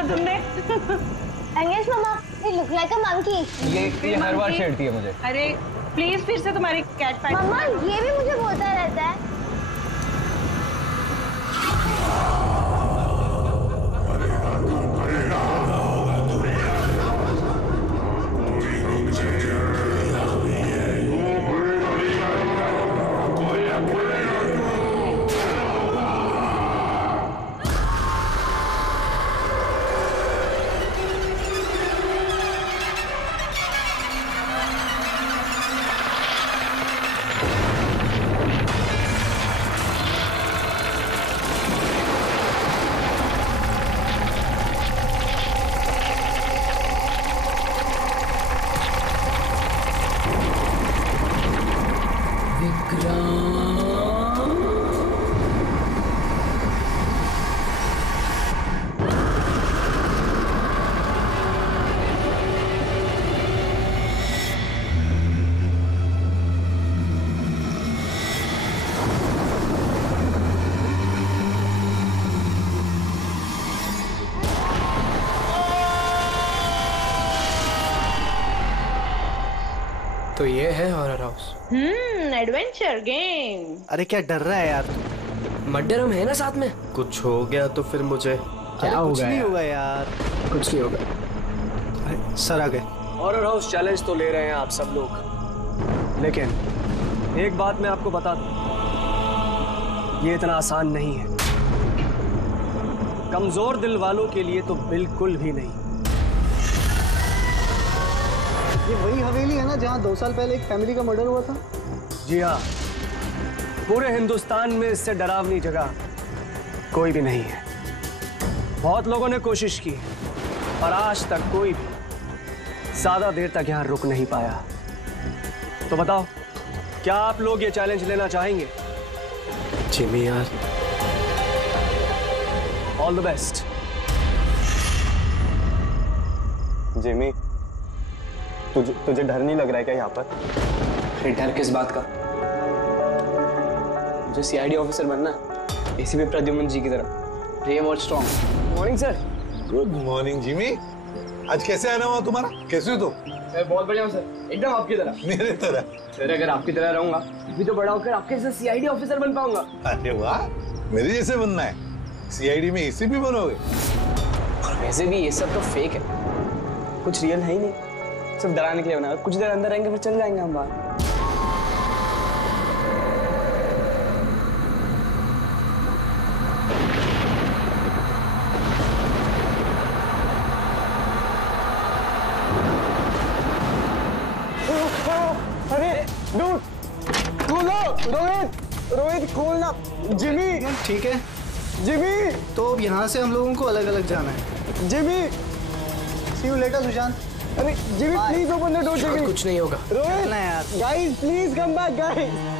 था तुमने। अंगेज मामा, you look like a monkey. ये हर बार छेड़ती है मुझे। अरे प्लीज फिर से तुम्हारी कैट पैट। मम्मा ये भी मुझे बोलता रहता है। तो ये है हॉरर हाउस। Adventure game. अरे क्या डर रहा है यार? मर्डर हम है ना साथ में। कुछ हो गया तो फिर मुझे क्या होगा? कुछ नहीं होगा यार, कुछ नहीं होगा। अरे सर आ गए। हॉरर हाउस चैलेंज तो ले रहे हैं आप सब लोग, लेकिन एक बात मैं आपको बता दूं, ये इतना आसान नहीं है। कमजोर दिल वालों के लिए तो बिल्कुल भी नहीं। ये वही हवेली है ना जहाँ 2 साल पहले एक फैमिली का मर्डर हुआ था? जी हाँ, पूरे हिंदुस्तान में इससे डरावनी जगह कोई भी नहीं है। बहुत लोगों ने कोशिश की और आज तक कोई भी ज्यादा देर तक यहाँ रुक नहीं पाया। तो बताओ, क्या आप लोग ये चैलेंज लेना चाहेंगे? जिमी यार, ऑल द बेस्ट। जिमी, तुझे डर नहीं लग रहा है क्या यहाँ पर? अरे डर किस बात का? मुझे सीआईडी ऑफिसर बनना है, एसीपी प्रद्युम्न जी की तरह। ब्रेव और strong. Morning sir. Good morning Jimmy. आज कैसे आना हुआ तुम्हारा? कैसे हो तुम? मैं बहुत बढ़िया हूँ सर, एकदम आपकी तरह। मेरे तरह? सर अगर आपकी तरह रहूंगा भी तो बड़ा होकर आपके जैसे सीआईडी ऑफिसर बन पाऊंगा। अरे वाह, मेरे जैसे बनना है? सीआईडी में एसीपी बनोगे? और वैसे भी ये सब तो फेक है, कुछ रियल है ही नहीं, सिर्फ डराने के लिए बना। कुछ देर अंदर रहेंगे फिर चल जाएंगे हम बाहर। अरे डूड, खोलो। रोहित खोलना। जिमी। ठीक है जिमी। तो अब यहाँ से हम लोगों को अलग अलग जाना है। Jimmy. See you later Sushant. अरे Jimmy please open the door. Jimmy कुछ नहीं होगा। रोहित ना यार। Guys please come back guys.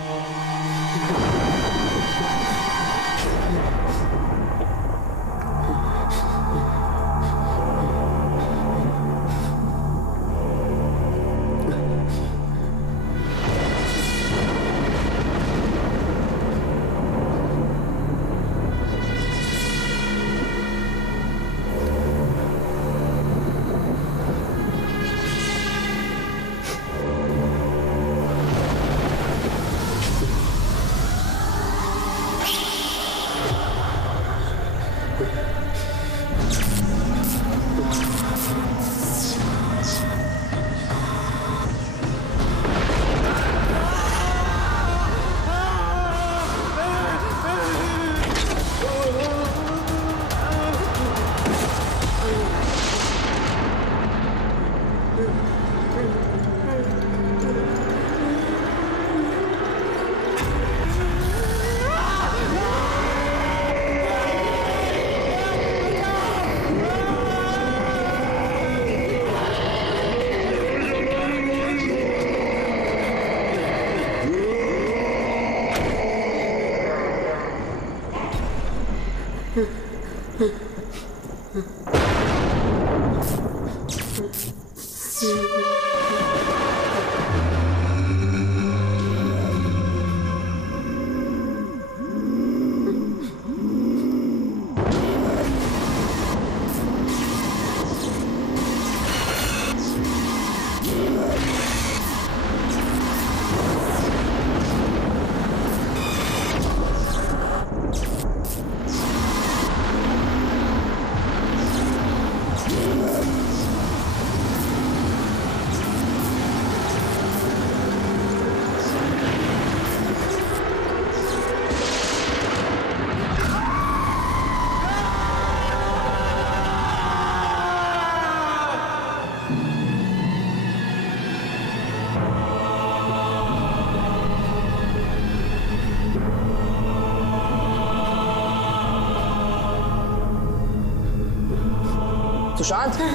Sushant भाई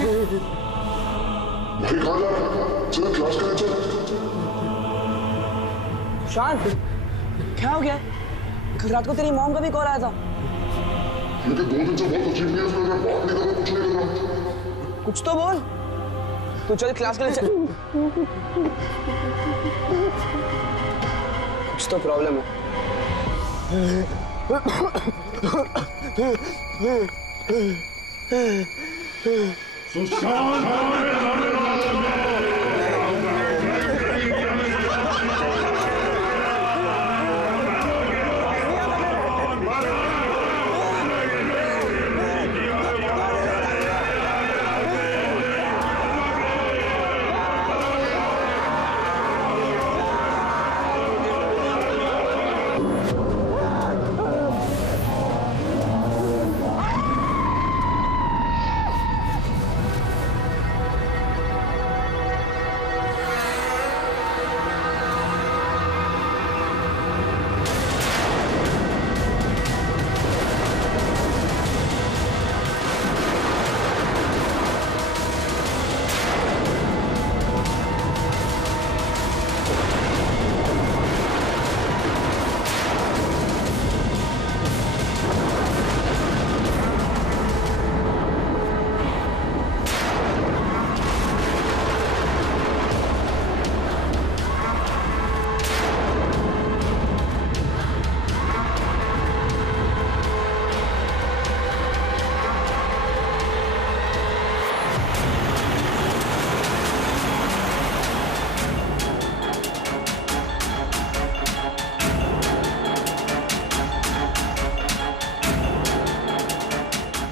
कहाँ जा रहा है? चल क्लास करें चल। सुशांत क्या हो गया? कल रात को तेरी मॉम का भी कॉल आया था। लेकिन 2 दिन से बहुत अजीब न्यूज़ लग रहा है, बात नहीं कर रहा, कुछ नहीं लग रहा। कुछ तो बोल। तू चल क्लास के लिए चल। कुछ तो प्रॉब्लम है।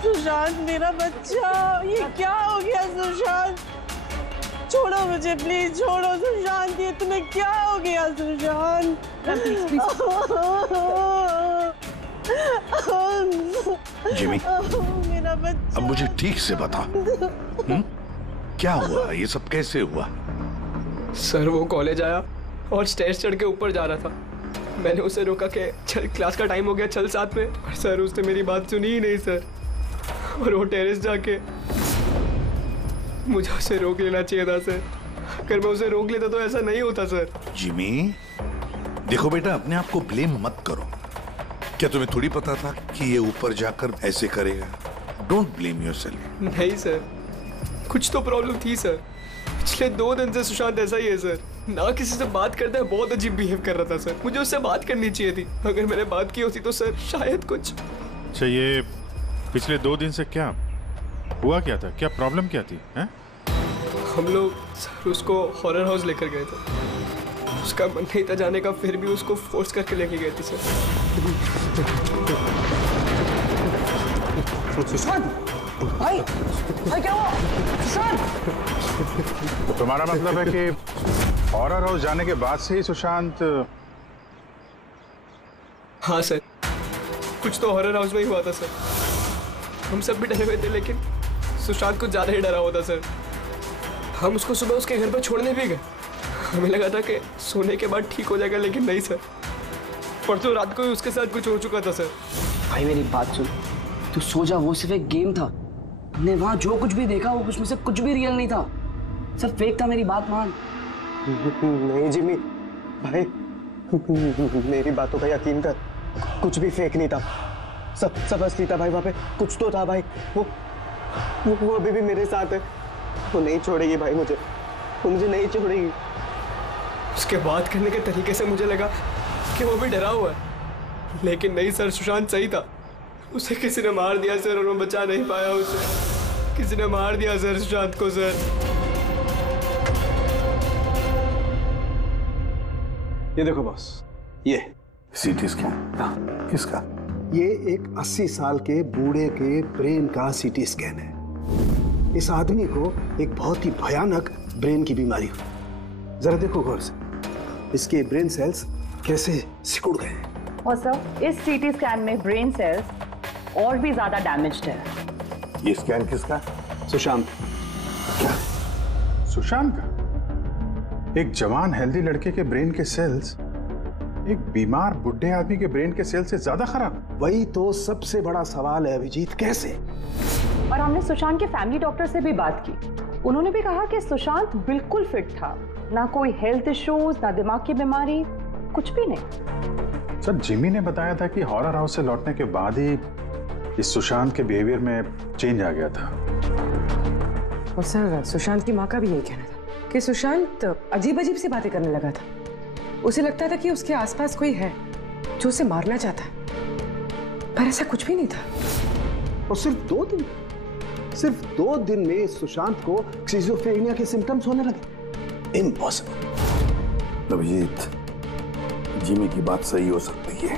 सुशांत मेरा बच्चा, ये क्या हो गया सुशांत? छोड़ो मुझे प्लीज, छोड़ो सुशांत, ये तुम्हें क्या हो गया सुशांत? जिमी, मेरा बच्चा। अब मुझे ठीक से बता, क्या हुआ? ये सब कैसे हुआ? सर वो कॉलेज आया और स्टेज चढ़ के ऊपर जा रहा था। मैंने उसे रोका कि चल क्लास का टाइम हो गया, चल साथ में। और सर उसने मेरी बात सुनी ही नहीं सर। और वो टेरेस जाके मुझे उसे रोक लेना चाहिए था सर। अगर मैं उसे रोक लेता तो ऐसा नहीं होता सर। जिमी, देखो बेटा, अपने आप को ब्लेम मत करो। क्या तुम्हें थोड़ी पता था कि ये ऊपर जाकर ऐसे करेगा? Don't blame yourself. नहीं सर, कुछ तो प्रॉब्लम थी सर। पिछले 2 दिन से सुशांत ऐसा ही है सर। ना किसी से बात करते हैं, बहुत अजीब बिहेव कर रहा था सर। मुझे उससे बात करनी चाहिए थी। अगर मैंने बात की होती तो सर शायद कुछ। अच्छा, ये पिछले 2 दिन से क्या हुआ? क्या था? क्या प्रॉब्लम क्या थी? हैं? हम लोग सर उसको हॉरर हाउस लेकर गए थे। उसका मन नहीं था जाने का, फिर भी उसको फोर्स करके लेके गए थे सर। सुशांत, भाई क्या हुआ? सुशांत! तो तुम्हारा मतलब है कि हॉरर हाउस जाने के बाद से ही सुशांत? हाँ सर, कुछ तो हॉरर हाउस में ही हुआ था सर। हम सब भी डरे हुए थे, लेकिन सुशांत कुछ ज्यादा ही डरा हुआ था सर। हम उसको सुबह उसके घर पर छोड़ने भी गए। हमें लगा था कि सोने के बाद ठीक हो जाएगा, लेकिन नहीं सर। परसों रात को ही उसके साथ कुछ हो चुका था सर। भाई मेरी बात सुन, तू सो जा। वो सिर्फ एक गेम था। हमने वहाँ जो कुछ भी देखा वो उसमें से कुछ भी रियल नहीं था, सब फेक था। मेरी बात मान। नहीं जिमी भाई, मेरी बातों का यकीन कर। कुछ भी फेक नहीं था, सब असली था भाई। वहाँ पे कुछ तो था भाई। वो अभी भी मेरे साथ है। वो नहीं छोड़ेगी भाई मुझे, वो मुझे नहीं छोड़ेगी। उसके बात करने के तरीके से मुझे लगा कि वो भी डरा हुआ है, लेकिन नहीं सर, सुशांत सही था। उसे किसी ने मार दिया सर, और वो बचा नहीं पाया उसे। किसी ने मार दिया सर सुशांत को सर। ये देखो बॉस, ये सीटी स्कैन किसका? ये एक 80 साल के बूढ़े के ब्रेन का सीटी स्कैन है। इस आदमी को एक बहुत ही भयानक ब्रेन की बीमारी हुई। जरा देखो गौर से, इसके ब्रेन सेल्स कैसे सिकुड़ गए हैं। और सर, इस सीटी स्कैन में ब्रेन सेल्स और भी ज्यादा डैमेज्ड है। ये स्कैन किसका? सुशांत। क्या? सुशांत का? एक जवान हेल्दी लड़के के ब्रेन के सेल्स एक बीमार बुढ़े आदमी के ब्रेन के सेल से ज्यादा खराब? वही तो सबसे बड़ा सवाल है अभिजीत, कैसे? और हमने सुशांत के फैमिली डॉक्टर से भी बात की। उन्होंने भी कहा कि सुशांत बिल्कुल फिट था, ना कोई हेल्थ इश्यूज, ना दिमाग की बीमारी, कुछ भी नहीं। सर, जिमी ने बताया था कि हॉरर हाउस से लौटने के बाद ही इस सुशांत के बिहेवियर में चेंज आ गया था। और सर, सुशांत की माँ का भी यही कहना था कि सुशांत अजीब अजीब सी बातें करने लगा था। उसे लगता था कि उसके आसपास कोई है जो उसे मारना चाहता है, पर ऐसा कुछ भी नहीं था। और सिर्फ 2 दिन में सुशांत को स्किज़ोफ्रेनिया के सिम्टम्स होने लगे। इम्पॉसिबल। अभिजीत, जिमी की बात सही हो सकती है।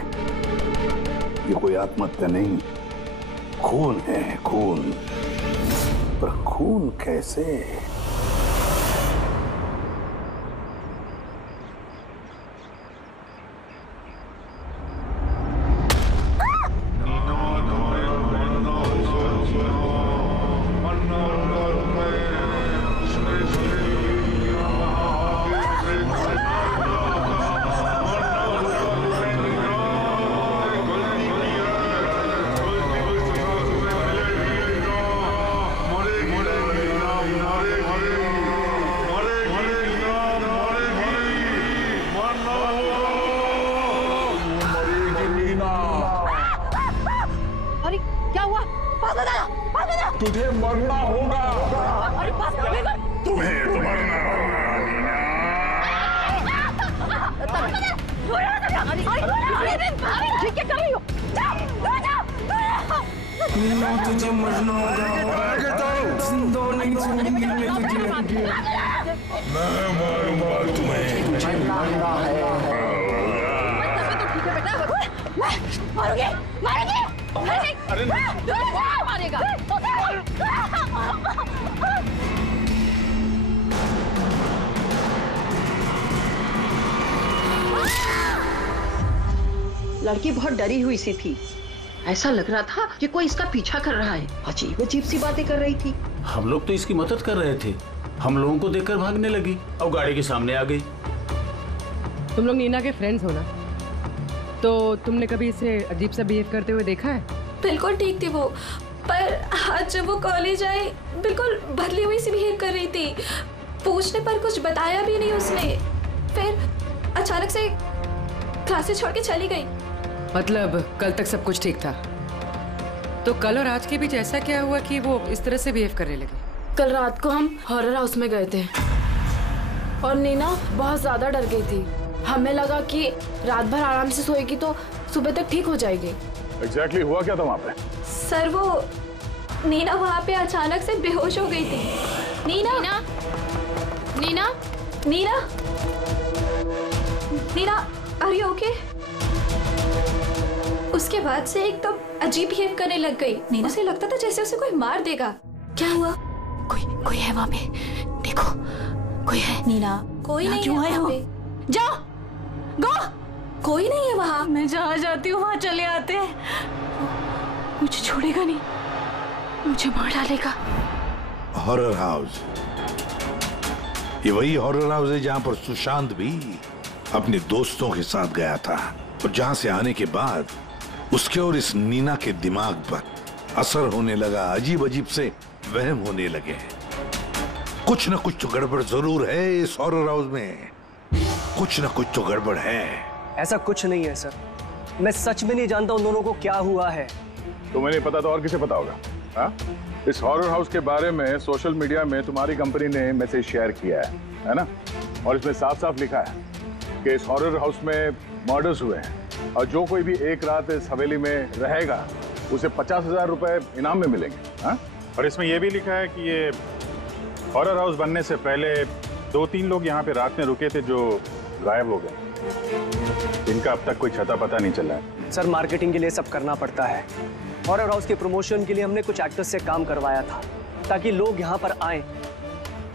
ये कोई आत्महत्या नहीं, खून है, खून। पर खून कैसे? तुझे मरना होगा। तुम्हें तो मरना तुझे मरना होगा। जिंदा नहीं छोड़ूंगी मैं तुझे। मैं मारूंगा तुम्हें। मारोगे अरे मारेगा। लड़की बहुत डरी हुई सी थी। ऐसा लग रहा था कि कोई इसका पीछा कर रहा है। अजीब अजीब सी बातें कर रही थी। हम लोग तो इसकी मदद कर रहे थे। हम लोगों को देखकर भागने लगी और गाड़ी के सामने आ गई। तुम लोग नीना के फ्रेंड्स हो ना, तो तुमने कभी इसे अजीब सा बिहेव करते हुए देखा है? बिल्कुल ठीक थी वो, पर आज जब वो कॉलेज आई बिल्कुल बदली हुई सी बिहेव कर रही थी। पूछने पर कुछ बताया भी नहीं उसने। फिर अचानक से क्लासेस छोड़ के चली गई। मतलब कल तक सब कुछ ठीक था, तो कल और आज के बीच ऐसा क्या हुआ कि वो इस तरह से बिहेव करने लगी? कल रात को हम हॉरर हाउस में गए थे और नीना बहुत ज्यादा डर गई थी। हमें लगा कि रात भर आराम से सोएगी तो सुबह तक ठीक हो जाएगी। एग्जैक्टली हुआ क्या था वहाँ पे? सर, वो नीना वहाँ पे अचानक से बेहोश हो गई थी। Neena Neena Neena Neena Neena are you okay? उसके बाद से एकदम अजीब बिहेव करने लग गई। नीना से लगता था जैसे उसे कोई मार देगा। क्या हुआ? कोई है वहाँ पे, देखो कोई है। नीना कोई नहीं क्यों आए हो? जाओ गो, कोई नहीं है वहाँ। मैं जहाँ जाती हूँ वहाँ चले आते हैं। मुझे छोड़ेगा नहीं, मुझे मार डालेगा। हॉरर हाउस, ये वही हॉरर हाउस है जहां पर सुशांत भी अपने दोस्तों के साथ गया था और जहां से आने के बाद उसके और इस नीना के दिमाग पर असर होने लगा। अजीब अजीब से वहम होने लगे। कुछ न कुछ तो गड़बड़ जरूर है इस हॉरर हाउस में। कुछ न कुछ तो गड़बड़ है। ऐसा कुछ नहीं है सर, मैं सच में नहीं जानता उन दोनों को क्या हुआ है। तुम्हें नहीं पता तो और किसे पता होगा? हाँ? इस हॉरर हाउस के बारे में सोशल मीडिया में तुम्हारी कंपनी ने मैसेज शेयर किया है ना? और इसमें साफ साफ लिखा है कि इस हॉरर हाउस में मर्डर्स हुए हैं और जो कोई भी एक रात इस हवेली में रहेगा उसे 50,000 रुपए इनाम में मिलेंगे। हाँ? और इसमें यह भी लिखा है कि ये हॉरर हाउस बनने से पहले 2-3 लोग यहाँ पे रात में रुके थे जो गायब हो गए। इनका अब तक कोई छता पता नहीं चला है। सर, मार्केटिंग के लिए सब करना पड़ता है। हॉरर हाउस के प्रमोशन के लिए हमने कुछ एक्टर्स से काम करवाया था ताकि लोग यहाँ पर आए।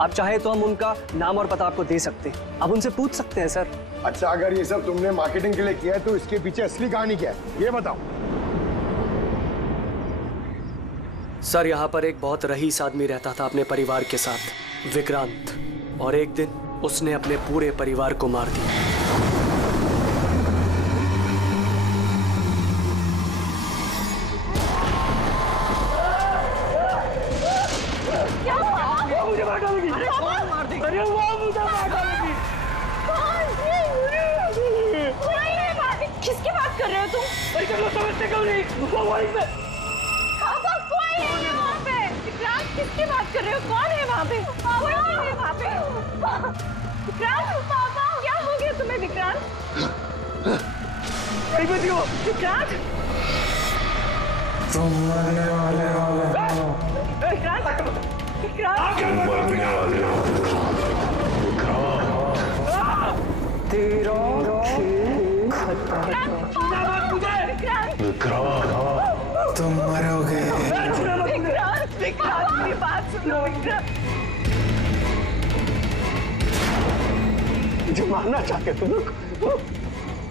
आप चाहे तो हम उनका नाम और पता आपको दे सकते हैं, आप उनसे पूछ सकते हैं सर। अच्छा, अगर ये सब तुमने मार्केटिंग के लिए किया है तो इसके पीछे असली कहानी क्या है ये बताओ। सर, यहाँ पर एक बहुत रईस आदमी रहता था अपने परिवार के साथ, विक्रांत, और एक दिन उसने अपने पूरे परिवार को मार दिया। अरे वो मुझे मार डालेगी। किसकी बात कर रहे हो तुम? अरे तुम लोग समझते क्यों नहीं? वो वहीं पे। पापा कोई है वहाँ पे। विक्रांत किसकी बात कर रहे हो? कौन है वहाँ पे? कोई नहीं है वहाँ पे। विक्रांत पापा क्या हो गया तुम्हें विक्रांत? विक्रांत तुम मरने वाले हो। विक्रांत विक्रांत मरने वाले हो। तेरा विक्रांत तुम मरोगे। विक्रांत विक्रांत मेरी बात सुनो विक्रांत। मुझे मारना चाहते तुम लोग?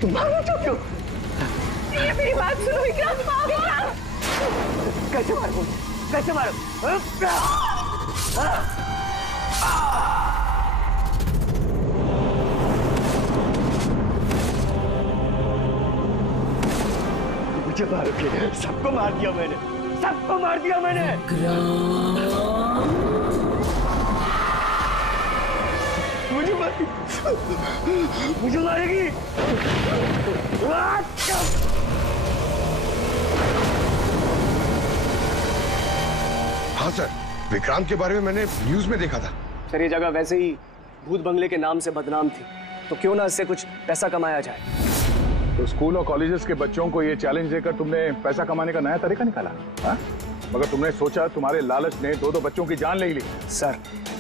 तुम मारना चाहते हो? ये मेरी बात सुनो विक्रांत। विक्रांत कैसे मारो? कैसे मारो? मुझे मारोगे? सबको मार दिया मैंने, सबको मार दिया मैंने। मुझे मारेगी। हाँ सर, विक्रांत के बारे में मैंने न्यूज में देखा था। सर ये जगह वैसे ही भूत बंगले के नाम से बदनाम थी, तो क्यों ना इससे कुछ पैसा कमाया जाए। तो स्कूल और कॉलेजेस के बच्चों को ये चैलेंज देकर तुमने पैसा कमाने का नया तरीका निकाला, हाँ? मगर तुमने सोचा तुम्हारे लालच ने दो बच्चों की जान ले ली। सर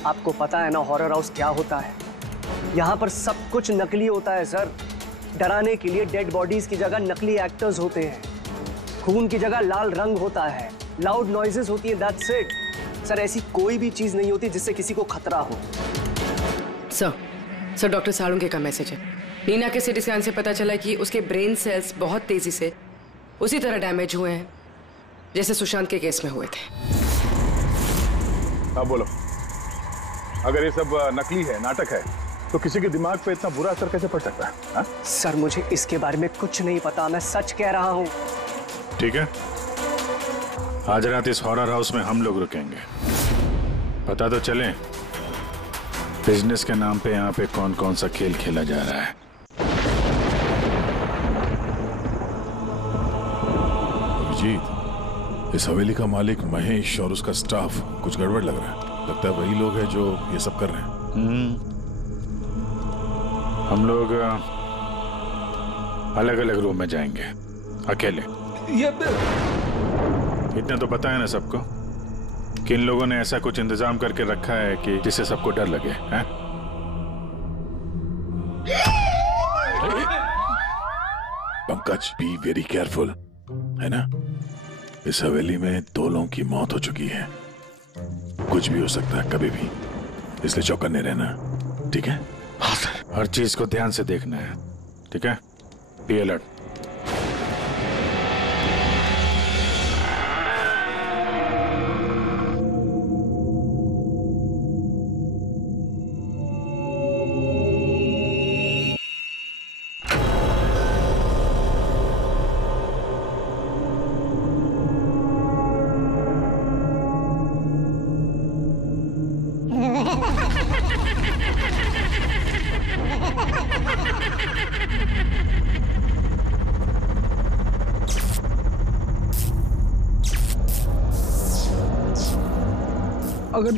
आपको पता है ना हॉरर हाउस क्या होता है? यहाँ पर सब कुछ नकली होता है सर। डराने के लिए डेड बॉडीज की जगह नकली एक्टर्स होते हैं, खून की जगह लाल रंग होता है, लाउड नॉइजेस होती है, दैट्स इट। सर ऐसी कोई भी चीज नहीं होती जिससे किसी को खतरा हो। सर डॉक्टर साळुंके का मैसेज है। नीना के सीटी स्कैन से पता चला कि उसके ब्रेन सेल्स बहुत तेजी से उसी तरह डैमेज हुए हैं जैसे सुशांत के केस में हुए थे। अब बोलो, अगर ये सब नकली है, नाटक है, तो किसी के दिमाग पे इतना बुरा असर कैसे पड़ सकता है? हा? सर मुझे इसके बारे में कुछ नहीं पता, मैं सच कह रहा हूँ। ठीक है, आज रात इस हॉरर हाउस में हम लोग रुकेंगे। पता तो चले बिजनेस के नाम पे यहाँ पे कौन कौन सा खेल खेला जा रहा है। अभिजीत, इस हवेली का मालिक महेश और उसका स्टाफ कुछ गड़बड़ लग रहा है। लगता है वही लोग हैं जो ये सब कर रहे हैं। हम लोग अलग अलग रूम में जाएंगे, अकेले। इतना तो पता है ना सबको कि इन लोगों ने ऐसा कुछ इंतजाम करके रखा है कि जिससे सबको डर लगे, हैं? पंकज, बी वेरी केयरफुल, है ना? इस हवेली में 2 लोगों की मौत हो चुकी है, कुछ भी हो सकता है कभी भी, इसलिए चौकन्ने रहना, ठीक है? हाँ सर। हर चीज को ध्यान से देखना है, ठीक है? Be alert. अगर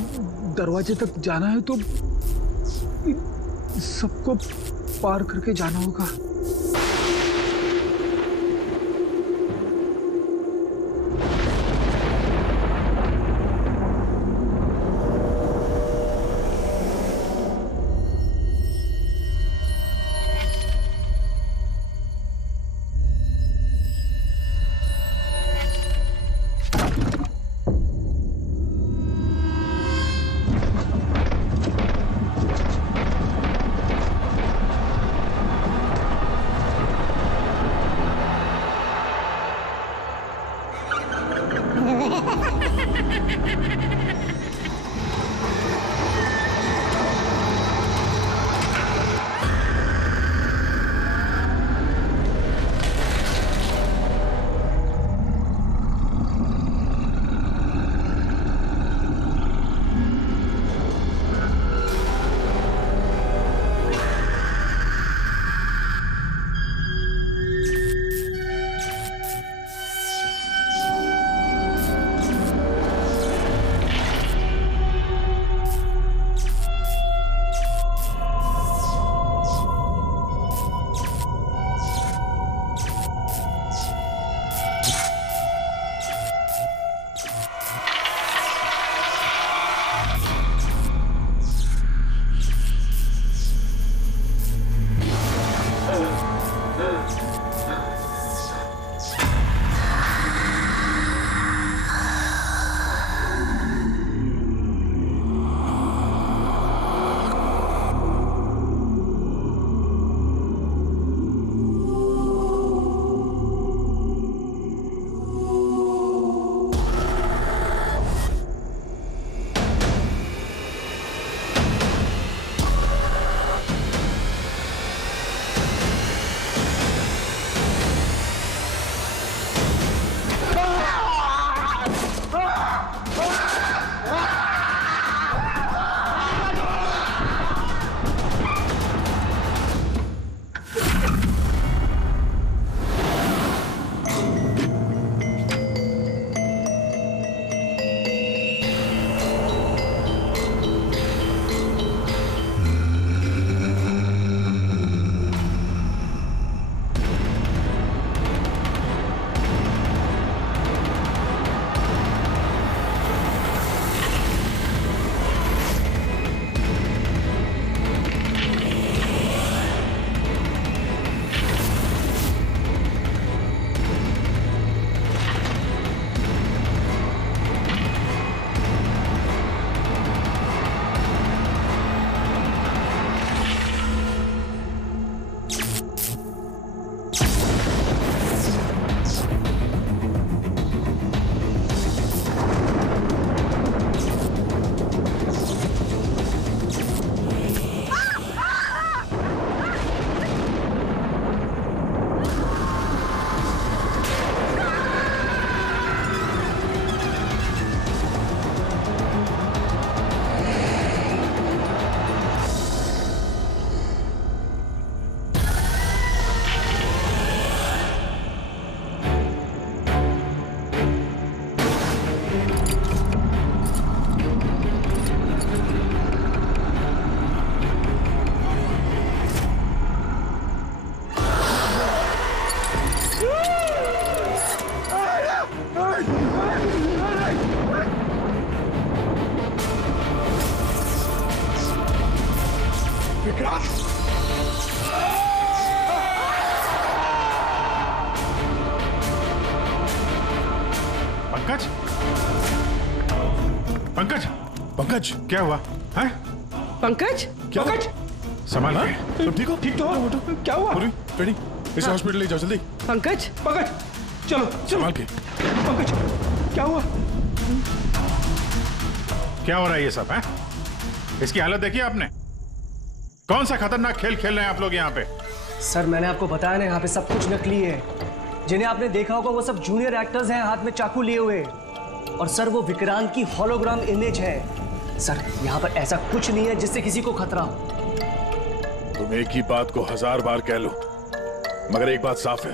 दरवाजे तक जाना है तो सबको पार करके जाना होगा। पंकज क्या हुआ है? पंकज, पंकज, संभाल के। तुम ठीक हो? ठीक तो हो? क्या हुआ? रेडी, इसे हॉस्पिटल ले जाओ जल्दी। पंकज, पंकज, चलो संभाल के। पंकज, क्या हुआ? क्या हो रहा है ये सब है? इसकी हालत देखी आपने? कौन सा खतरनाक खेल खेल रहे हैं आप लोग यहाँ पे? सर मैंने आपको बताया ना, यहाँ पे सब कुछ नकली है। जिन्हें आपने देखा होगा वो सब जूनियर एक्टर्स हैं, हाथ में चाकू लिए हुए। और सर वो विक्रांत की होलोग्राम इमेज है। सर यहाँ पर ऐसा कुछ नहीं है जिससे किसी को खतरा हो। तुम एक ही बात को 1000 बार कह लो, मगर एक बात साफ है,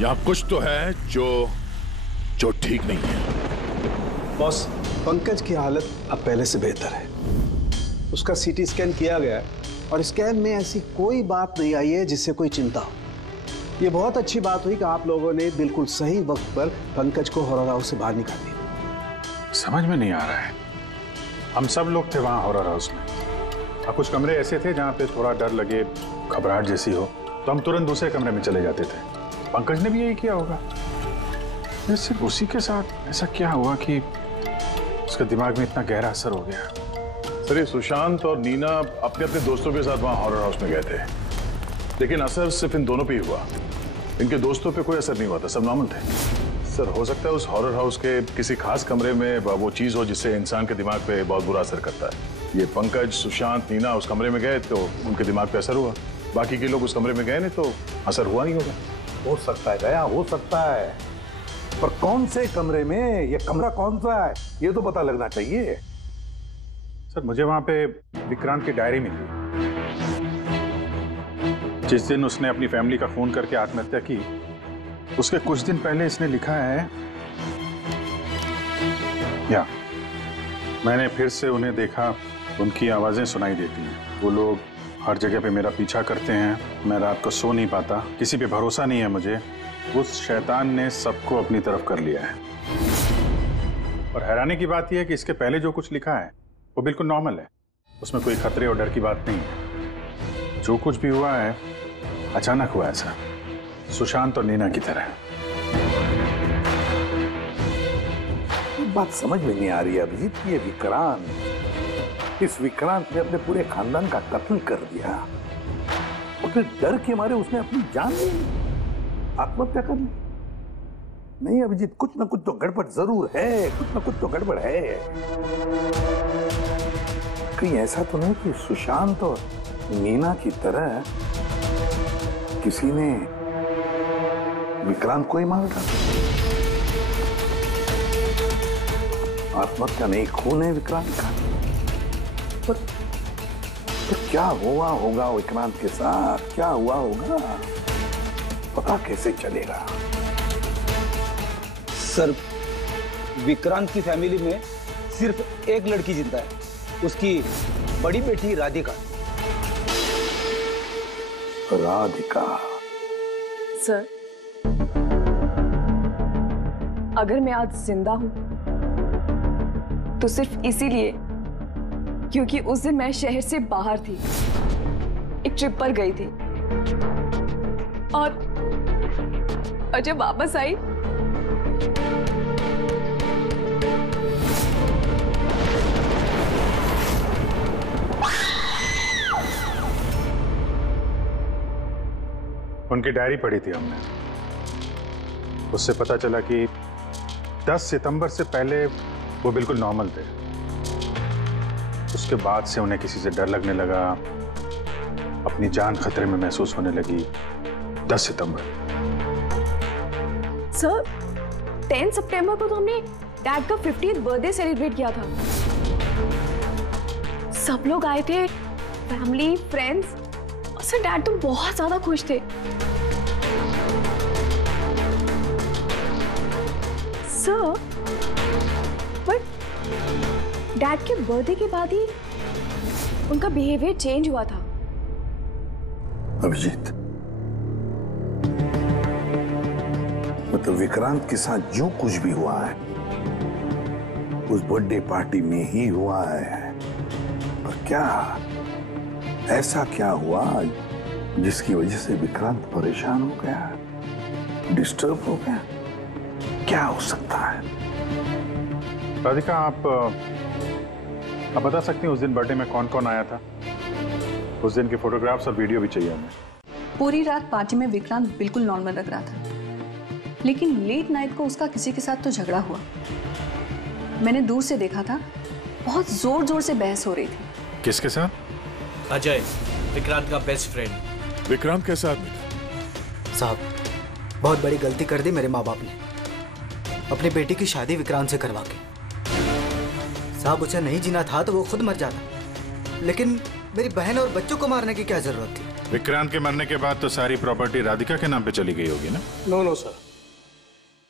यहाँ कुछ तो है जो ठीक नहीं है। बॉस, पंकज की हालत अब पहले से बेहतर है। उसका सीटी स्कैन किया गया है और स्कैन में ऐसी कोई बात नहीं आई है जिससे कोई चिंता हो। ये बहुत अच्छी बात हुई कि आप लोगों ने बिल्कुल सही वक्त पर पंकज को हॉरर हाउस से बाहर निकाल दिया। समझ में नहीं आ रहा है, हम सब लोग थे वहां हॉरर हाउस में, और कुछ कमरे ऐसे थे जहां पे थोड़ा डर लगे, घबराहट जैसी हो तो हम तुरंत दूसरे कमरे में चले जाते थे। पंकज ने भी यही किया होगा। सिर्फ उसी के साथ ऐसा क्या हुआ कि उसके दिमाग में इतना गहरा असर हो गया? सर, ये सुशांत और नीना अपने अपने दोस्तों के साथ वहां हॉरर हाउस में गए थे, लेकिन असर सिर्फ इन दोनों पे ही हुआ। इनके दोस्तों पे कोई असर नहीं हुआ था, सब नॉर्मल थे। सर, हो सकता है उस हॉरर हाउस के किसी खास कमरे में वो चीज हो जिससे इंसान के दिमाग पे बहुत बुरा असर करता है। ये पंकज, सुशांत, नीना उस कमरे में गए तो उनके दिमाग पे असर हुआ, बाकी के लोग उस कमरे में गए नहीं तो असर हुआ नहीं होगा। हो सकता है गया, हो सकता है, पर कौन से कमरे में, ये कमरा कौन सा है ये तो पता लगना चाहिए। सर, मुझे वहां पे विक्रांत की डायरी मिली। जिस दिन उसने अपनी फैमिली का फोन करके आत्महत्या की, उसके कुछ दिन पहले इसने लिखा है, या मैंने फिर से उन्हें देखा, उनकी आवाजें सुनाई देती हैं। वो लोग हर जगह पे मेरा पीछा करते हैं, मैं रात को सो नहीं पाता, किसी पे भरोसा नहीं है मुझे। उस शैतान ने सबको अपनी तरफ कर लिया है। और हैरानी की बात यह है कि इसके पहले जो कुछ लिखा है वो बिल्कुल नॉर्मल है, उसमें कोई खतरे और डर की बात नहीं है। जो कुछ भी हुआ है अचानक हुआ, ऐसा सुशांत और नीना की तरह। बात समझ में नहीं आ रही है अभिजीत, ये विक्रांत, इस विक्रांत ने अपने पूरे खानदान का कत्ल कर दिया। उसने डर के मारे उसने अपनी जान ली, आत्महत्या कर ली। नहीं अभिजीत, कुछ ना कुछ तो गड़बड़ जरूर है, कुछ ना कुछ तो गड़बड़ है। कहीं ऐसा तो नहीं कि सुशांत और नीना की तरह किसी ने विक्रांत को ही मार डाला? आत्महत्या नहीं, खून है विक्रांत का। पर क्या हुआ होगा विक्रांत के साथ, क्या हुआ होगा, पता कैसे चलेगा? सर, विक्रांत की फैमिली में सिर्फ एक लड़की जिंदा है, उसकी बड़ी बेटी राधिका। राधिका? सर, अगर मैं आज जिंदा हूं तो सिर्फ इसीलिए क्योंकि उस दिन मैं शहर से बाहर थी, एक ट्रिप पर गई थी, और जब वापस आई उनकी डायरी पढ़ी थी हमने, उससे पता चला कि 10 सितंबर से पहले वो बिल्कुल नॉर्मल थे। उसके बाद से उन्हें किसी से डर लगने लगा, अपनी जान खतरे में महसूस होने लगी। 10 सितंबर। सर, 10 सितंबर को तो हमने डैड का 50th बर्थडे सेलिब्रेट किया था। सब लोग आए थे, फैमिली, फ्रेंड्स, और सर डैड तो बहुत ज्यादा खुश थे। सर, बट डैड के बर्थडे के बाद ही उनका बिहेवियर चेंज हुआ था। अभिजीत, मतलब विक्रांत के साथ जो कुछ भी हुआ है उस बर्थडे पार्टी में ही हुआ है, पर क्या ऐसा क्या हुआ जिसकी वजह से विक्रांत परेशान हो गया, डिस्टर्ब हो गया? क्या हो सकता है? राधिका, आप बता सकते हैं उस दिन बर्थडे में कौन कौन आया था? उस दिन के फोटोग्राफ्स और वीडियो भी चाहिए हमें। पूरी रात पार्टी में विक्रांत बिल्कुल नॉर्मल लग रहा था, लेकिन लेट नाइट को उसका किसी के साथ तो झगड़ा हुआ। मैंने दूर से देखा था, बहुत जोर जोर से बहस हो रही थी। किसके साथ? अजय, विक्रांत का बेस्ट फ्रेंड। विक्रांत कैसा आदमी था? साहब, बहुत बड़ी गलती कर दी मेरे माँ बाप ने, अपनी बेटी की शादी विक्रांत से करवा के। साहब, उसे नहीं जीना था तो वो खुद मर जाता, लेकिन मेरी बहन और बच्चों को मारने की क्या जरूरत थी? विक्रांत के मरने के बाद तो सारी प्रॉपर्टी राधिका के नाम पे चली गई होगी ना? नो सर,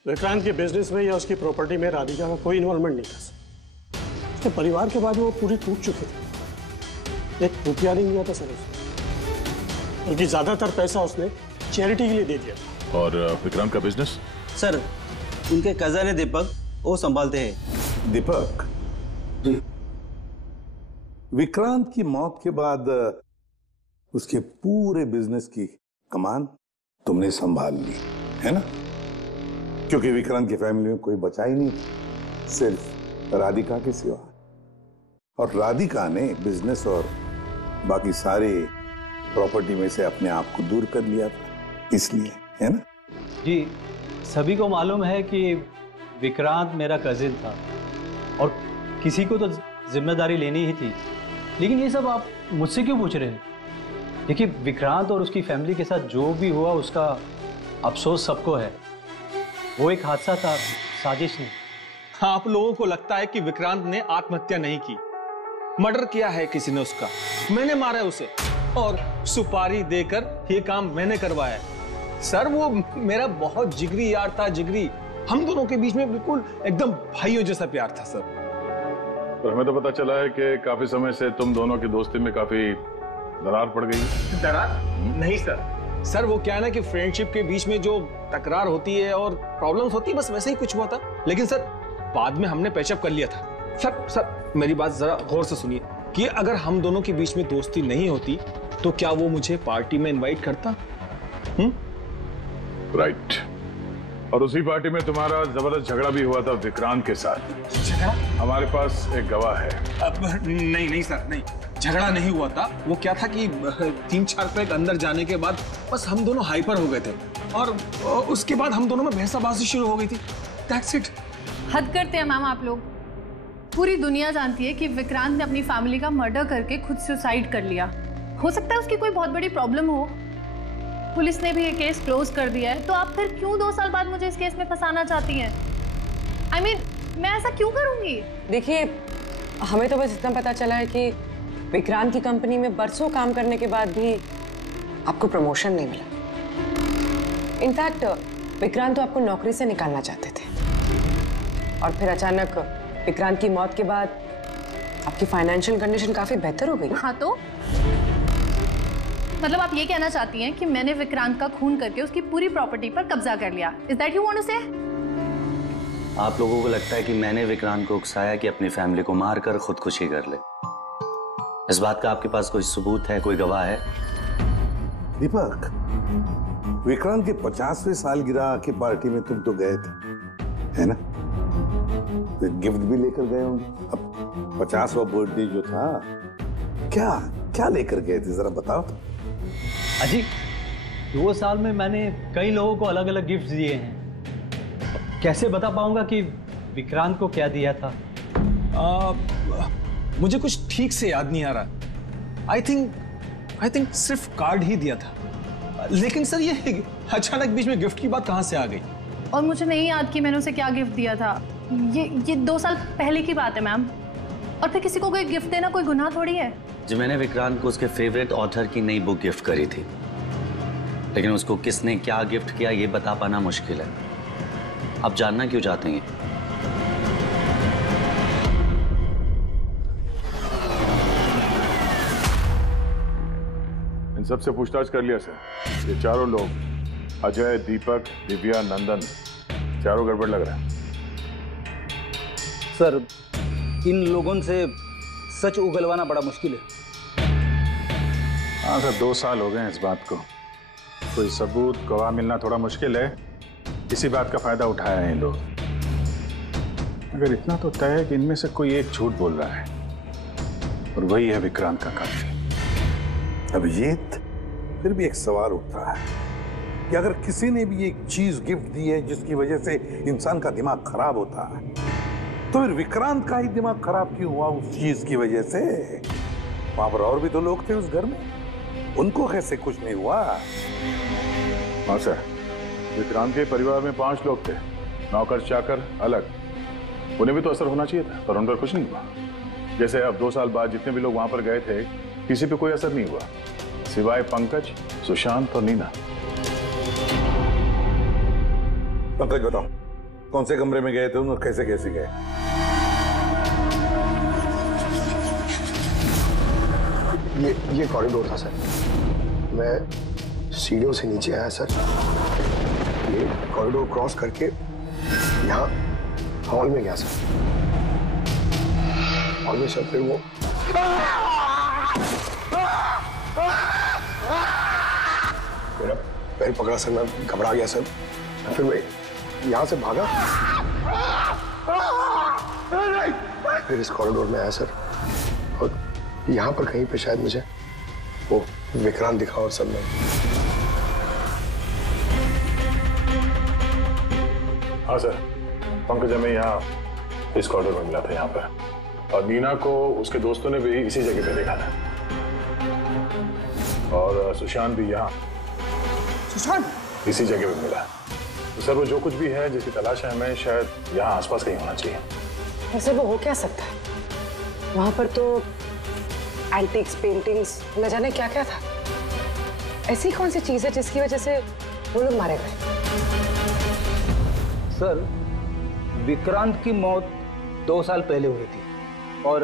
विक्रांत के बिजनेस में या उसकी प्रॉपर्टी में राधिका का कोई इन्वॉल्वमेंट नहीं था सर। उसके परिवार के बाद वो पूरी टूट चुकी थी। एक रुपया नहीं दिया था सर उसने, बल्कि ज्यादातर पैसा उसने चैरिटी के लिए दे दिया था। और विक्रांत का बिजनेस? सर, उनके कजन है दीपक, वो संभालते हैं। दीपक जी, विक्रांत की मौत के बाद उसके पूरे बिजनेस की कमान तुमने संभाल ली है ना? क्योंकि विक्रांत की फैमिली में कोई बचा ही नहीं, सिर्फ राधिका के सिवा। और राधिका ने बिजनेस और बाकी सारे प्रॉपर्टी में से अपने आप को दूर कर लिया था, इसलिए, है ना? जी, सभी को मालूम है कि विक्रांत मेरा कजिन था और किसी को तो जिम्मेदारी लेनी ही थी, लेकिन ये सब आप मुझसे क्यों पूछ रहे हैं? देखिए, विक्रांत और उसकी फैमिली के साथ जो भी हुआ उसका अफसोस सबको है। वो एक हादसा था, साजिश नहीं। आप लोगों को लगता है कि विक्रांत ने आत्महत्या नहीं की, मर्डर किया है किसी ने उसका। मैंने मारा है उसे और सुपारी देकर ये काम मैंने करवाया है। सर, वो मेरा बहुत जिगरी यार था, जिगरी। हम दोनों के बीच में बिल्कुल एकदम भाइयों जैसा प्यार था सर। तो हमें तो पता चला है कि काफी समय से तुम दोनों की दोस्ती में काफी दरार पड़ गई। दरार? नहीं सर। सर, वो क्या है ना कि फ्रेंडशिप के बीच में जो तकरार होती है और प्रॉब्लम्स होती है, बस वैसे ही कुछ हुआ था। लेकिन सर, बाद में हमने पैचअप कर लिया था। सर मेरी बात जरा गौर से सुनिए कि अगर हम दोनों के बीच में दोस्ती नहीं होती तो क्या वो मुझे पार्टी में इनवाइट करता? राइट। और उसी पार्टी में तुम्हारा जबरदस्त झगड़ा भी हुआ था विक्रांत के साथ। झगड़ा? हमारे पास एक गवाह है। नहीं सर, नहीं, झगड़ा नहीं हुआ था। वो क्या था कि 3-4 पैक अंदर जाने के बाद बस हम दोनों हाइपर हो गए थे और उसके बाद हम दोनों में बहसाबाजी शुरू हो गई थी। That's it। हद करते हैं मैम आप लोग। पूरी दुनिया जानती है कि विक्रांत ने अपनी फैमिली का मर्डर करके खुद सुसाइड कर लिया। हो सकता है उसकी कोई बहुत बड़ी प्रॉब्लम हो, पुलिस ने भी ये केस क्लोज कर दिया है, तो आप फिर क्यों 2 साल बाद मुझे इस केस में फंसाना चाहती हैं? I mean, मैं ऐसा क्यों करूंगी? देखिए, हमें तो बस इतना पता चला है कि विक्रांत की कंपनी में बरसों काम करने के बाद भी आपको प्रमोशन नहीं मिला। इनफैक्ट विक्रांत तो आपको नौकरी से निकालना चाहते थे, और फिर अचानक विक्रांत की मौत के बाद आपकी फाइनेंशियल कंडीशन काफी बेहतर हो गई। हाँ, तो मतलब आप ये कहना चाहती हैं कि मैंने विक्रांत का खून करके उसकी पूरी प्रॉपर्टी पर कब्जा कर लिया? Is that you want to say? आप लोगों को लगता है कि मैंने विक्रांत को उकसाया कि अपनी फैमिली को मारकर खुदकुशी कर ले। इस बात का आपके पास कोई सबूत है, कोई गवाह है? दीपक, विक्रांत के 50वें सालगिरह की पार्टी में तुम तो गए थे, है ना? तो गिफ्ट भी लेकर गए होंगे। अब 50वां बर्थडे जो था, क्या क्या लेकर गए थे, जरा बताओ तो। अजी, 2 साल में मैंने कई लोगों को अलग अलग गिफ्ट दिए हैं। कैसे बता पाऊंगा कि विक्रांत को क्या दिया था? मुझे कुछ ठीक से याद नहीं आ रहा। आई थिंक सिर्फ कार्ड ही दिया था। लेकिन सर, ये अचानक बीच में गिफ्ट की बात कहां से आ गई? और मुझे नहीं याद कि मैंने उसे क्या गिफ्ट दिया था। ये 2 साल पहले की बात है मैम। और फिर किसी को कोई गिफ्ट देना कोई गुनाह थोड़ी है। जी, मैंने विक्रांत को उसके फेवरेट ऑथर की नई बुक गिफ्ट करी थी, लेकिन उसको किसने क्या गिफ्ट किया ये बता पाना मुश्किल है। आप जानना क्यों चाहते हैं? इन सबसे पूछताछ कर लिया सर। ये चारों लोग, अजय, दीपक, दिव्या, नंदन, चारों गड़बड़ लग रहा है। सर, इन लोगों से सच उगलवाना बड़ा मुश्किल है। हाँ सर, 2 साल हो गए हैं इस बात को। कोई सबूत, गवाह मिलना थोड़ा मुश्किल है। इसी बात का फायदा उठाया है इन लोग। अगर इतना तो तय है कि इनमें से कोई एक झूठ बोल रहा है, और वही है विक्रांत का कातिल। अभिजीत, फिर भी एक सवाल उठता है कि अगर किसी ने भी एक चीज गिफ्ट दी है जिसकी वजह से इंसान का दिमाग खराब होता है, तो फिर विक्रांत का ही दिमाग खराब क्यों हुआ उस चीज की वजह से? वहां पर और भी तो लोग थे उस घर में, उनको कैसे कुछ नहीं हुआ? हाँ सर, विक्रांत के परिवार में 5 लोग थे, नौकर चाकर अलग। उन्हें भी तो असर होना चाहिए था, पर उन पर कुछ नहीं हुआ। जैसे अब 2 साल बाद जितने भी लोग वहां पर गए थे, किसी पे कोई असर नहीं हुआ, सिवाय पंकज, सुशांत और नीना। पंकज बताओ, कौन से कमरे में गए थे और कैसे कैसे गए? ये कॉरिडोर था सर। मैं सीढ़ियों से नीचे आया सर, ये कॉरिडोर क्रॉस करके यहाँ हॉल में गया सर। हॉल में सर फिर वो मेरा पैर पकड़ा सर, मैं घबरा गया सर। फिर मैं यहाँ से भागा, फिर इस कॉरिडोर में आया सर, और यहाँ पर कहीं पे शायद मुझे वो विक्रांत दिखा और सब में। हाँ सर, पंकज हमें यहाँ इस कॉरिडोर में मिला था यहाँ पर, और नीना को उसके दोस्तों ने भी इसी जगह पे देखा था, और सुशांत भी यहाँ इसी जगह पे मिला। तो सर वो जो कुछ भी है जिसकी तलाश है हमें, शायद यहाँ आसपास कहीं होना चाहिए। वैसे वो हो क्या सकता है? वहां पर तो एंटीक्स, पेंटिंग्स, न जाने क्या क्या था। ऐसी कौन सी चीज है जिसकी वजह से वो लोग मारे गए? सर, विक्रांत की मौत 2 साल पहले हुई थी, और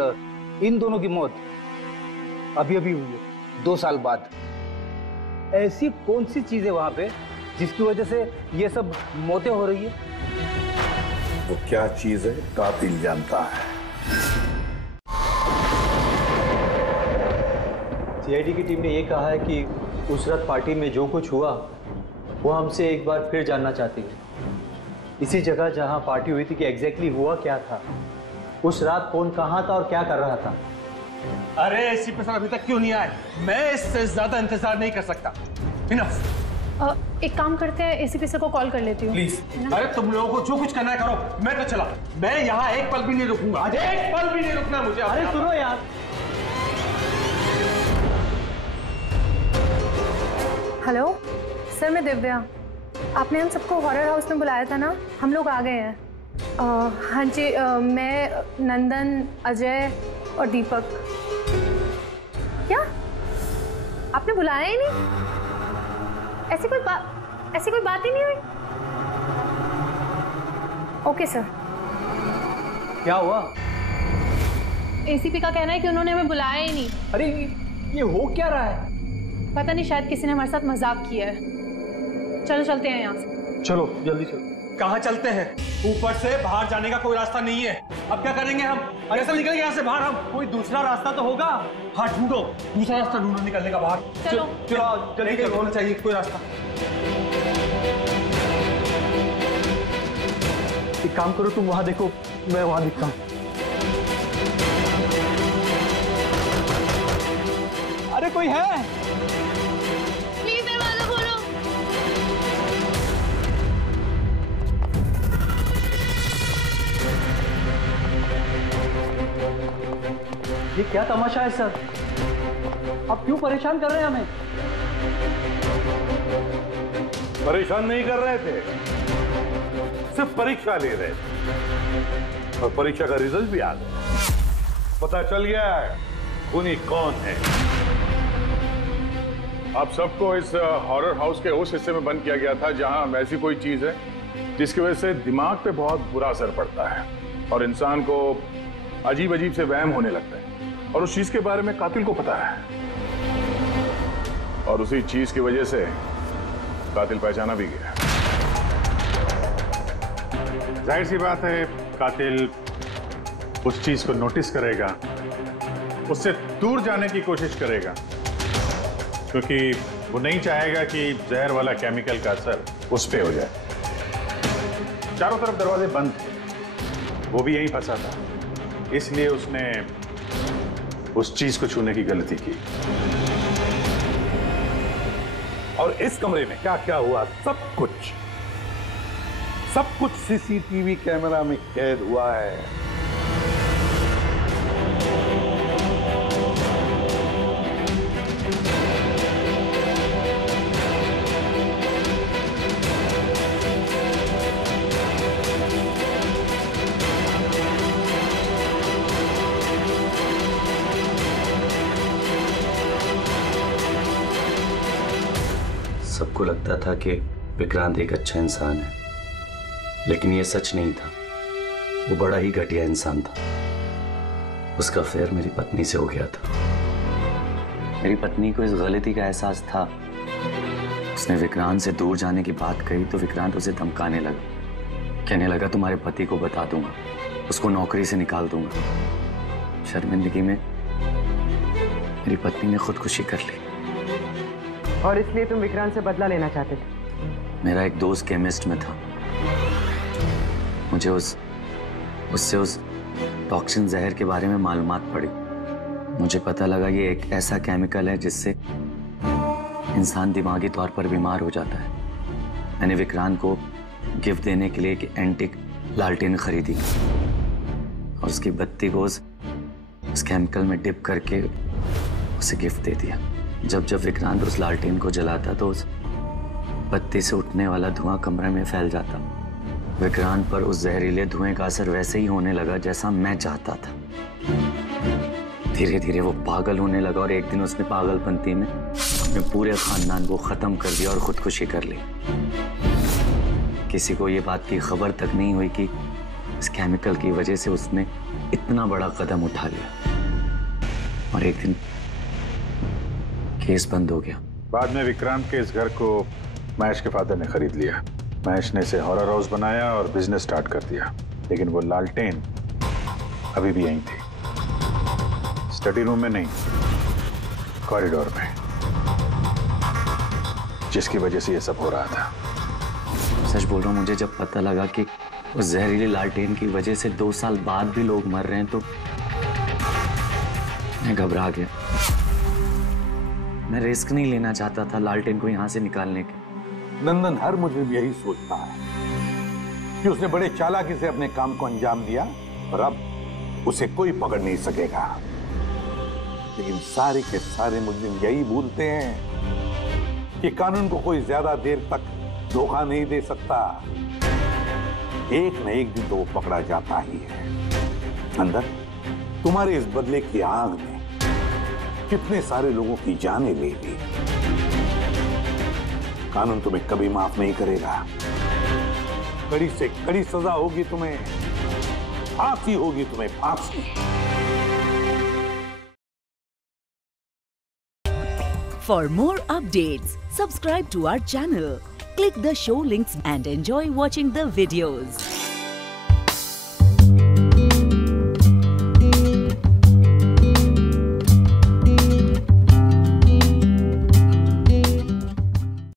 इन दोनों की मौत अभी अभी हुई है 2 साल बाद। ऐसी कौन सी चीज है वहां पे जिसकी वजह से ये सब मौतें हो रही है? वो क्या चीज है कातिल जानता है। सीआईडी की टीम ने ये कहा है कि उस रात पार्टी में जो कुछ हुआ वो हमसे एक बार फिर जानना चाहती है। इसी जगह जहां पार्टी हुई थी कि एग्जैक्टली हुआ क्या था, उस रात कौन कहां था और क्या कर रहा था। अरे एसीपी सर अभी तक क्यों नहीं आए? मैं इससे ज्यादा इंतजार नहीं कर सकता। इनफ। एक काम करते हैं, एसीपी सर को कॉल कर लेती हूँ। प्लीज। अरे तुम लोगों को जो कुछ करना है करो, मैं तो चला। मैं यहाँ एक पल भी नहीं रुकूंगा, एक पल भी नहीं रुकना मुझे। अरे सुनो यार, हेलो सर, मैं दिव्या। आपने हम सबको हॉरर हाउस में बुलाया था ना, हम लोग आ गए हैं। हाँ जी, मैं, नंदन, अजय और दीपक। क्या आपने बुलाया ही नहीं? ऐसी कोई बात ही नहीं हुई? Okay sir. क्या हुआ? एसीपी का कहना है कि उन्होंने हमें बुलाया ही नहीं। अरे ये हो क्या रहा है? पता नहीं, शायद किसी ने हमारे साथ मजाक किया है। चलो चलते हैं यहाँ से। चलो जल्दी चलो। कहाँ चलते हैं? ऊपर से बाहर जाने का कोई रास्ता नहीं है। अब क्या करेंगे हम? कैसे निकलेंगे यहाँ से बाहर? हम कोई दूसरा रास्ता तो होगा। हाँ ढूंढो, दूसरा रास्ता ढूंढो निकलने का बाहर। चलो चलो जल्दी होना चाहिए कोई रास्ता। एक काम करो, तुम वहां देखो, मैं वहां दिखता हूँ। अरे कोई है? प्लीज दरवाजा खोलो। ये क्या तमाशा है सर? आप क्यों परेशान कर रहे हैं हमें? परेशान नहीं कर रहे थे, सिर्फ परीक्षा ले रहे थे, और परीक्षा का रिजल्ट भी आ गया। पता चल गया है खूनी कौन है। आप सबको इस हॉरर हाउस के उस हिस्से में बंद किया गया था जहां ऐसी कोई चीज है जिसकी वजह से दिमाग पे बहुत बुरा असर पड़ता है और इंसान को अजीब अजीब से वहम होने लगता है, और उस चीज के बारे में कातिल को पता है, और उसी चीज की वजह से कातिल पहचाना भी गया। जाहिर सी बात है कातिल उस चीज को नोटिस करेगा, उससे दूर जाने की कोशिश करेगा, क्योंकि वो नहीं चाहेगा कि जहर वाला केमिकल का असर उस पे हो जाए। चारों तरफ दरवाजे बंद थे, वो भी यहीं फंसा था, इसलिए उसने उस चीज को छूने की गलती की। और इस कमरे में क्या क्या हुआ सब कुछ सीसीटीवी कैमरा में कैद हुआ है। सबको लगता था कि विक्रांत एक अच्छा इंसान है, लेकिन यह सच नहीं था। वो बड़ा ही घटिया इंसान था। उसका अफेयर मेरी पत्नी से हो गया था। मेरी पत्नी को इस गलती का एहसास था। उसने विक्रांत से दूर जाने की बात कही तो विक्रांत उसे धमकाने लगा। कहने लगा तुम्हारे पति को बता दूंगा, उसको नौकरी से निकाल दूंगा। शर्मिंदगी में मेरी पत्नी ने खुदकुशी कर ली। और इसलिए तुम विक्रांत से बदला लेना चाहते थे? मेरा एक दोस्त केमिस्ट में था। मुझे उससे उस टॉक्सिन जहर के बारे में मालूमात पड़ी। मुझे पता लगा ये एक ऐसा केमिकल है जिससे इंसान दिमागी तौर पर बीमार हो जाता है। मैंने विक्रांत को गिफ्ट देने के लिए एक एंटीक लालटेन खरीदी और उसकी बत्ती को उस केमिकल में डिप करके उसे गिफ्ट दे दिया। जब जब विक्रांत उस लालटेन को जलाता तो उस बत्ती से उठने वाला धुआं कमरे में फैल जाता। विक्रांत पर उस जहरीले धुएं का असर वैसे ही होने लगा जैसा मैं चाहता था। धीरे धीरे वो पागल होने लगा और एक दिन उसने पागलपंती में अपने पूरे खानदान को खत्म कर दिया और खुदकुशी कर ली। किसी को ये बात की खबर तक नहीं हुई कि इस केमिकल की वजह से उसने इतना बड़ा कदम उठा लिया। और एक दिन केस बंद हो गया। बाद में विक्रांत के इस घर को महेश के फादर ने खरीद लिया। महेश ने इसे हॉरर हाउस बनाया और बिजनेस स्टार्ट कर दिया। लेकिन वो लालटेन अभी भी यहीं थी, स्टडी रूम में नहीं, कॉरिडोर में, जिसकी वजह से ये सब हो रहा था। सच बोल रहा हूँ, मुझे जब पता लगा कि उस जहरीली लालटेन की वजह से 2 साल बाद भी लोग मर रहे हैं तो मैं घबरा गया। मैं रिस्क नहीं लेना चाहता था लालटेन को यहाँ से निकालने के। नंदन हर मुझे यही सोचता है कि उसने बड़े चालाकी से अपने काम को अंजाम दिया और अब उसे कोई पकड़ नहीं सकेगा। लेकिन सारे के सारे मुजरिम यही भूलते हैं कि कानून को कोई ज्यादा देर तक धोखा नहीं दे सकता। एक न एक दिन तो वो पकड़ा जाता ही है। नंदन, तुम्हारे इस बदले की आग में कितने सारे लोगों की जानें ले ली। कानून तुम्हें कभी माफ नहीं करेगा। कड़ी से कड़ी सजा होगी तुम्हें, फांसी होगी तुम्हें, फांसी। For more updates, subscribe to our channel, click the show links and enjoy watching the videos.